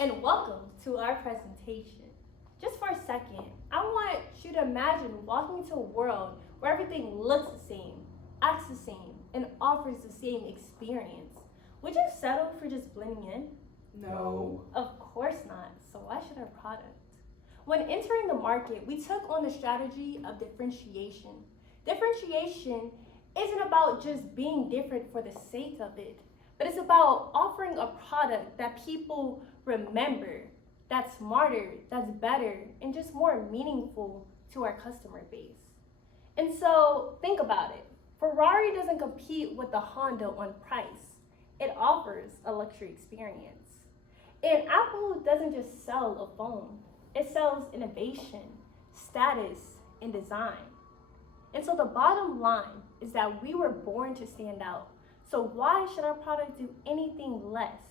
and welcome to our presentation. Just for a second, I want you to imagine walking into a world where everything looks the same, acts the same, and offers the same experience. Would you settle for just blending in? No. Of course not. So why should our product? When entering the market, we took on the strategy of differentiation. Differentiation isn't about just being different for the sake of it, but it's about offering a product that people remember, that's smarter, that's better, and just more meaningful to our customer base. And so think about it. Ferrari doesn't compete with the Honda on price. It offers a luxury experience. And Apple doesn't just sell a phone. It sells innovation, status, and design. And so the bottom line is that we were born to stand out. So why should our product do anything less?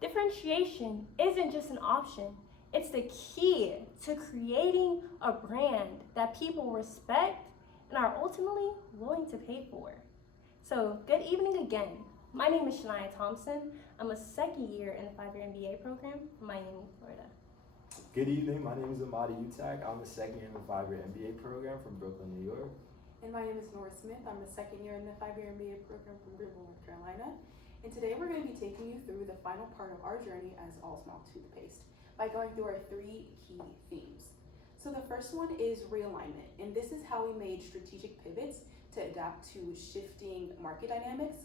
Differentiation isn't just an option, it's the key to creating a brand that people respect and are ultimately willing to pay for. So good evening again. My name is Shania Thompson. I'm a second year in the 5-year MBA program from Miami, Florida. Good evening, my name is Amadi Utak. I'm a second year in the 5-year MBA program from Brooklyn, New York. And my name is Nora Smith. I'm a second year in the 5-year MBA program from Greenville, North Carolina. And today we're going to be taking you through the final part of our journey as All Small Toothpaste by going through our 3 key themes. So the first one is realignment, and this is how we made strategic pivots to adapt to shifting market dynamics.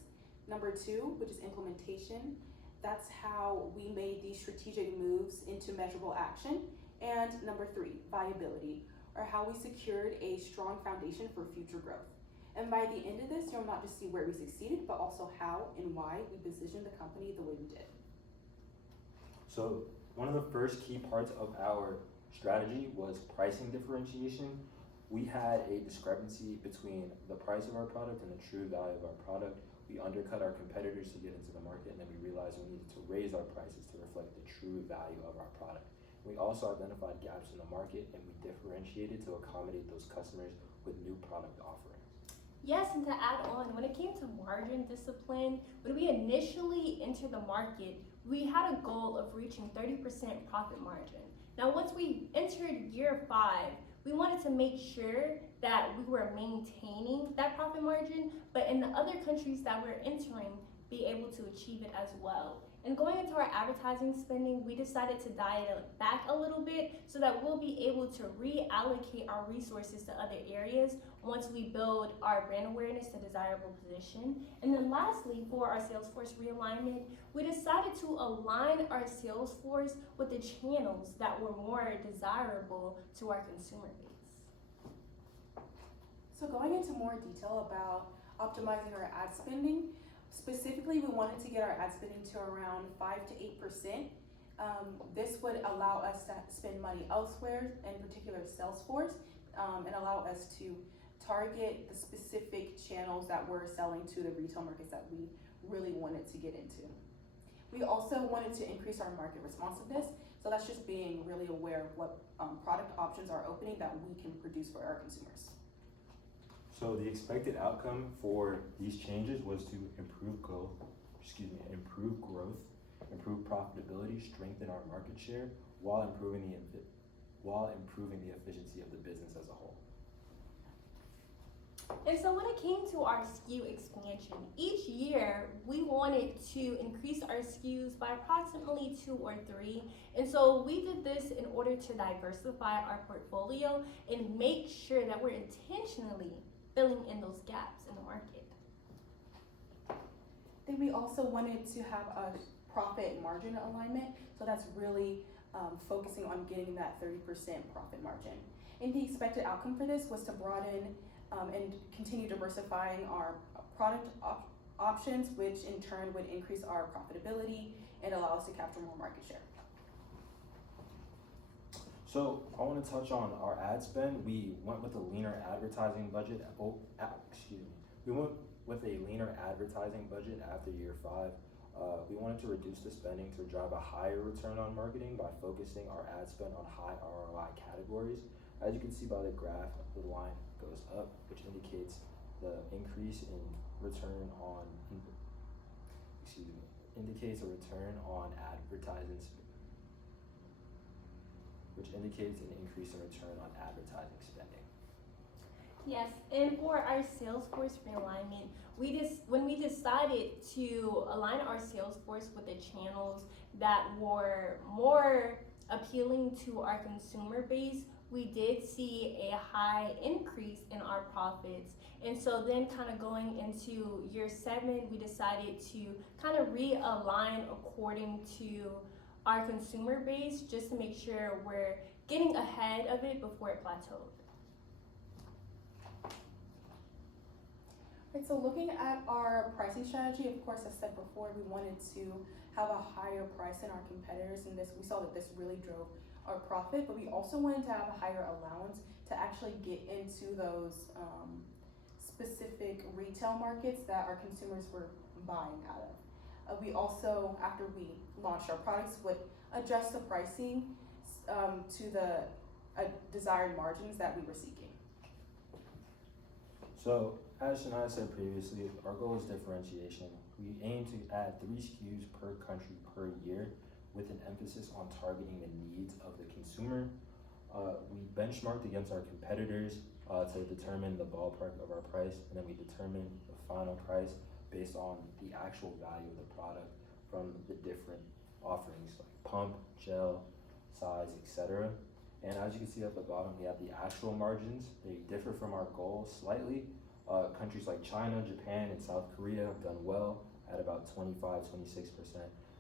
Number 2, which is implementation. That's how we made these strategic moves into measurable action. And number 3, viability, or how we secured a strong foundation for future growth. And by the end of this, you'll not just see where we succeeded, but also how and why we positioned the company the way we did. So one of the first key parts of our strategy was pricing differentiation. We had a discrepancy between the price of our product and the true value of our product. We undercut our competitors to get into the market, and then we realized we needed to raise our prices to reflect the true value of our product. We also identified gaps in the market, and we differentiated to accommodate those customers with new product offerings. Yes, and to add on, when it came to margin discipline, when we initially entered the market, we had a goal of reaching 30% profit margin. Now, once we entered year 5, we wanted to make sure that we were maintaining that profit margin, but in the other countries that we're entering, be able to achieve it as well. And going into our advertising spending, we decided to dial it back a little bit so that we'll be able to reallocate our resources to other areas once we build our brand awareness to desirable position. And then lastly, for our Salesforce realignment, we decided to align our Salesforce with the channels that were more desirable to our consumer base. So going into more detail about optimizing our ad spending, specifically, we wanted to get our ad spending to around 5 to 8%. This would allow us to spend money elsewhere, in particular Salesforce, and allow us to target the specific channels that we're selling to the retail markets that we really wanted to get into. We also wanted to increase our market responsiveness, so that's just being really aware of what product options are opening that we can produce for our consumers. So the expected outcome for these changes was to improve growth, improve profitability, strengthen our market share, while improving the efficiency of the business as a whole. And so when it came to our SKU expansion, each year we wanted to increase our SKUs by approximately 2 or 3. And so we did this in order to diversify our portfolio and make sure that we're intentionally filling in those gaps in the market. Then we also wanted to have a profit margin alignment, so that's really focusing on getting that 30% profit margin. And the expected outcome for this was to broaden and continue diversifying our product options, which in turn would increase our profitability and allow us to capture more market share. So I want to touch on our ad spend. We went with a leaner advertising budget. We went with a leaner advertising budget after year 5. We wanted to reduce the spending to drive a higher return on marketing by focusing our ad spend on high ROI categories. As you can see by the graph, the line goes up, which indicates the increase in return on, indicates a return on advertising which indicates an increase in return on advertising spending. Yes, and for our sales force realignment, when we decided to align our sales force with the channels that were more appealing to our consumer base, we did see a high increase in our profits. And so then kind of going into year 7, we decided to kind of realign according to our consumer base just to make sure we're getting ahead of it before it plateaued. Right, so looking at our pricing strategy, of course, as said before, we wanted to have a higher price than our competitors, and we saw that this really drove our profit, but we also wanted to have a higher allowance to actually get into those specific retail markets that our consumers were buying out of. We also, after we launched our products, would adjust the pricing to the desired margins that we were seeking. So, as Shania said previously, our goal is differentiation. We aim to add 3 SKUs per country per year with an emphasis on targeting the needs of the consumer. We benchmarked against our competitors to determine the ballpark of our price, and then we determine the final price based on the actual value of the product from the different offerings like pump, gel, size, etc. And as you can see at the bottom, we have the actual margins. They differ from our goal slightly. Countries like China, Japan, and South Korea have done well at about 25, 26%.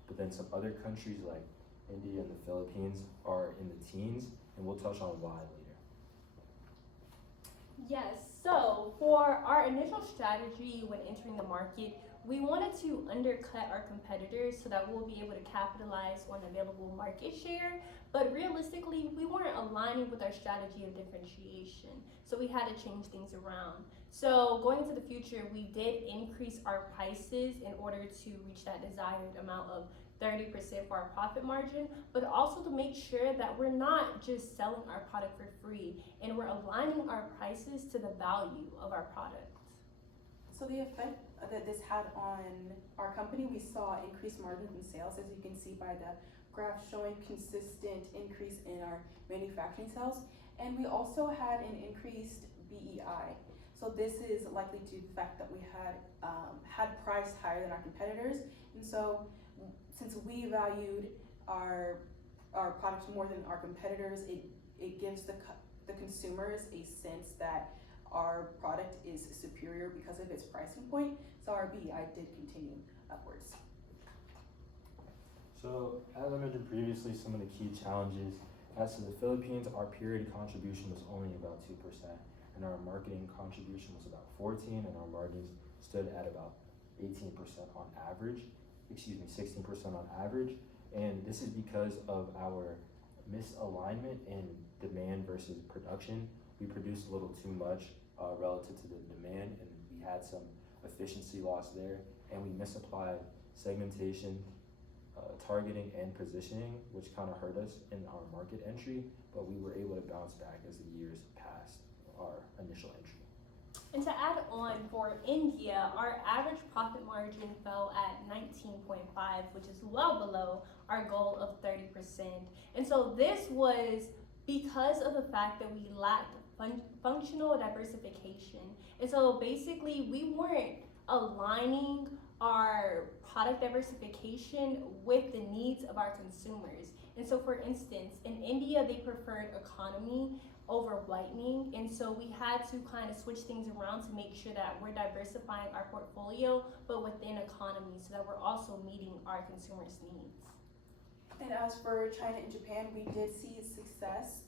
But then some other countries like India and the Philippines are in the teens, and we'll touch on why later. Yes, so for our initial strategy when entering the market, we wanted to undercut our competitors so that we'll be able to capitalize on available market share, but realistically, we weren't aligning with our strategy of differentiation, so we had to change things around. So going into the future, we did increase our prices in order to reach that desired amount of 30% for our profit margin, but also to make sure that we're not just selling our product for free and we're aligning our prices to the value of our product. So the effect that this had on our company, we saw increased margins in sales, as you can see by the graph showing consistent increase in our manufacturing sales, and we also had an increased BEI. So this is likely to the fact that we had priced higher than our competitors, and so since we valued our products more than our competitors, it gives the consumers a sense that our product is superior because of its pricing point. So our BEI did continue upwards. So, as I mentioned previously, some of the key challenges. As to the Philippines, our period contribution was only about 2%, and our marketing contribution was about 14%, and our margins stood at about 18% on average. 16% on average. And this is because of our misalignment in demand versus production. We produced a little too much relative to the demand, and we had some efficiency loss there, and we misapplied segmentation, targeting, and positioning, which kind of hurt us in our market entry, but we were able to bounce back as the years passed our initial entry. And to add on, for India, our average profit margin fell at 19.5, which is well below our goal of 30%. And so this was because of the fact that we lacked functional diversification. And so basically, we weren't aligning our product diversification with the needs of our consumers. And so for instance, in India, they preferred economy over whitening, and so we had to kind of switch things around to make sure that we're diversifying our portfolio, but within economy, so that we're also meeting our consumers' needs. And as for China and Japan, we did see success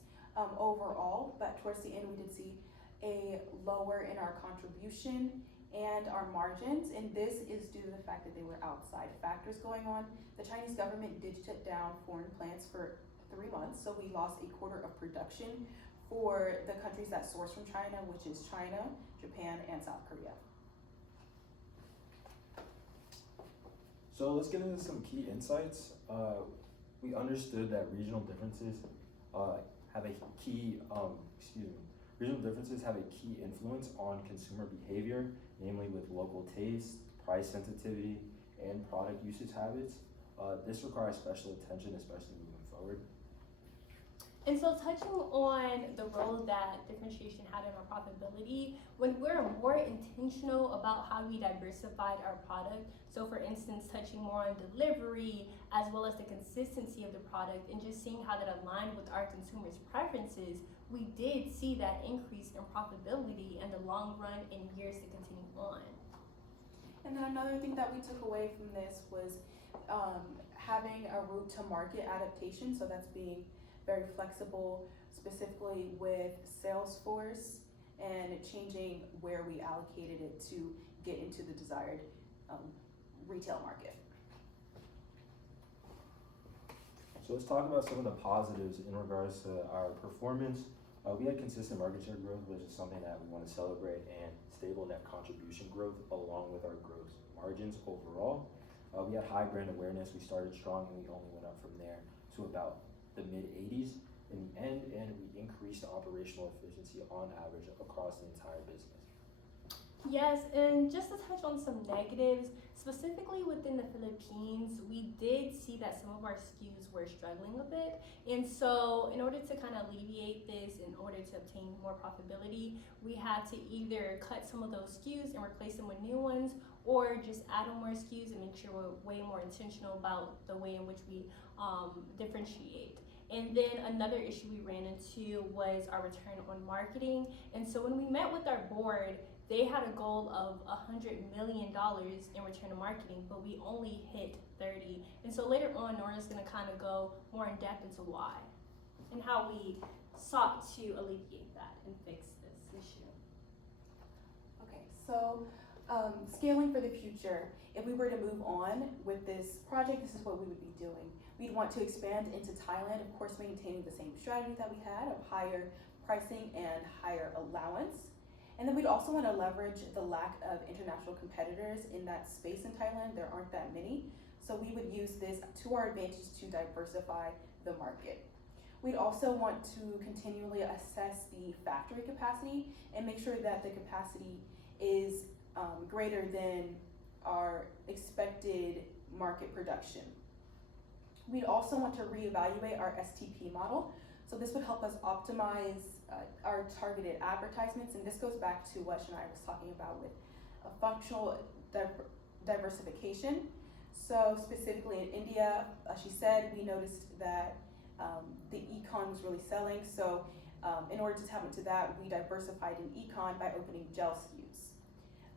overall, but towards the end we did see a lower in our contribution and our margins, and this is due to the fact that there were outside factors going on. The Chinese government did shut down foreign plants for 3 months, so we lost a quarter of production for the countries that source from China, which is China, Japan, and South Korea. So let's get into some key insights. We understood that regional differences have a key influence on consumer behavior, namely with local taste, price sensitivity, and product usage habits. This requires special attention, especially moving forward. And so touching on the role that differentiation had in our profitability, when we're more intentional about how we diversified our product, so for instance, touching more on delivery, as well as the consistency of the product, and just seeing how that aligned with our consumers' preferences, we did see that increase in profitability in the long run and years to continue on. And then another thing that we took away from this was having a route to market adaptation. So that's being very flexible, specifically with Salesforce and changing where we allocated it to get into the desired retail market. So let's talk about some of the positives in regards to our performance. We had consistent market share growth, which is something that we want to celebrate, and stable net contribution growth along with our gross margins overall. We had high brand awareness. We started strong and we only went up from there to about the mid-80s in the end, and we increased operational efficiency on average across the entire business. Yes, and just to touch on some negatives, specifically within the Philippines, we did see that some of our SKUs were struggling a bit. And so in order to kind of alleviate this, in order to obtain more profitability, we had to either cut some of those SKUs and replace them with new ones, or just add on more SKUs and make sure we're way more intentional about the way in which we differentiate. And then another issue we ran into was our return on marketing. And so when we met with our board, they had a goal of $100 million in return on marketing, but we only hit 30. And so later on, Nora's gonna kind of go more in depth into why and how we sought to alleviate that and fix this issue. Okay, so scaling for the future. If we were to move on with this project, this is what we would be doing. We'd want to expand into Thailand, of course, maintaining the same strategy that we had of higher pricing and higher allowance. And then we'd also want to leverage the lack of international competitors in that space in Thailand. There aren't that many. So we would use this to our advantage to diversify the market. We'd also want to continually assess the factory capacity and make sure that the capacity is greater than our expected market production. We'd also want to reevaluate our STP model. So this would help us optimize our targeted advertisements, and this goes back to what Shania was talking about with a functional diversification. So specifically in India, she said, we noticed that the econ was really selling. So in order to tap into that, we diversified in econ by opening gel SKUs.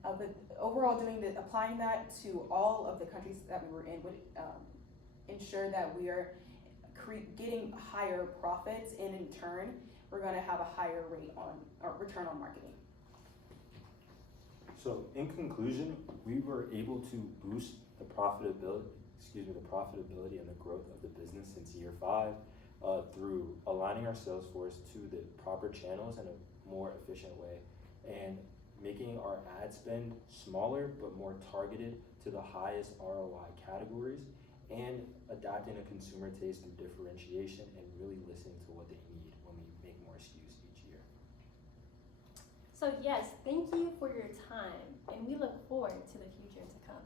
But overall, applying that to all of the countries that we were in would ensure that we are getting higher profits, and in turn, we're going to have a higher rate on our return on marketing. So in conclusion, we were able to boost the profitability and the growth of the business since year 5 through aligning our sales force to the proper channels in a more efficient way, and making our ad spend smaller but more targeted to the highest ROI categories, and adapting a consumer taste through differentiation and really listening to what they need when we make more SKUs each year. So yes, thank you for your time, and we look forward to the future to come.